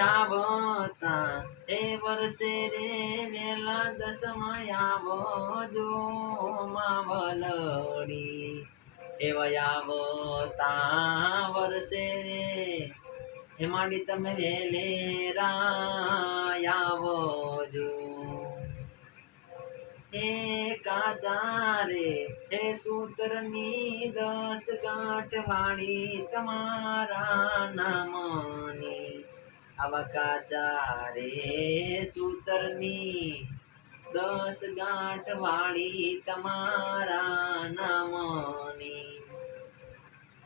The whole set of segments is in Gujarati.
આવતા એ વર્ષે રે વેલા દસમાં આવજો માવલડી એવા આવતા વર્ષે રે હે માંડી તમે વેલેરા આવજો હે કાચા રે હે સૂત્રની 10 ગાંઠ વાળી તમારા નામની આવા કાચા રે સૂતરની 10 ગાંઠ વાળી તમારા નામની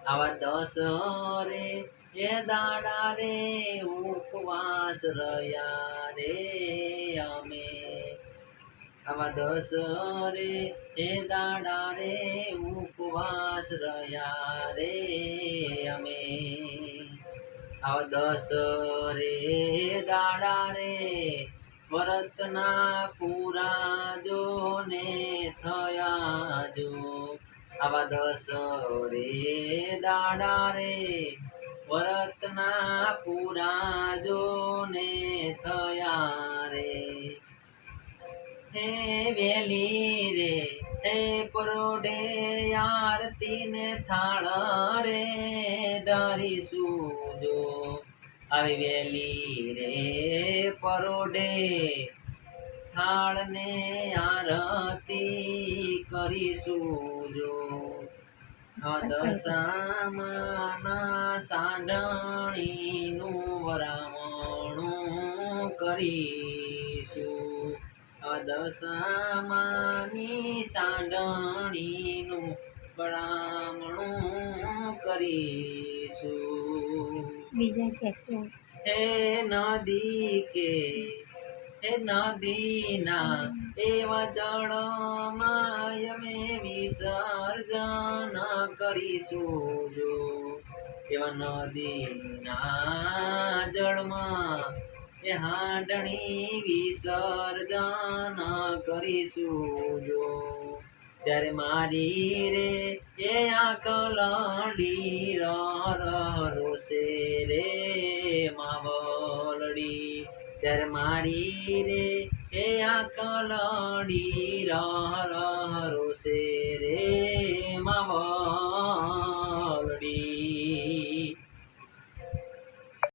આવા 10 રે એ દાડા રે ઉપવાસ રહ્યા રે અમે આવા 10 રે એ દાડા રે ઉપવાસ રહ્યા રે અમે આવા 10 રે દાડા રે વ્રતના પૂરા જો ને થયા જો આવા 10 રે દાડા રે વ્રતના પૂરા જો ને થયા રે હે વેલી રે હે પરોડે આરતી ને થાળ રે ધરીશું જો આવી વેલી રે પરોડે થાળ ને આરતી કરીશું જો દશામાના સાંડણીનું વરામણું કરીશું દશામાની સાંડણીનું વરામણું કરીશું બીજા કેસે હે નદી કે હે નદીના એવા જળમાં અમે વિસર્જન કરીશું જો એવા નદીના જળમાં એ હાંડણી વિસર્જન કરીશું જો ત્યારે મારી રે એ આકલડી રોશે રે માવલડી ત્યારે મારી રે એ આકલડી રોશે રે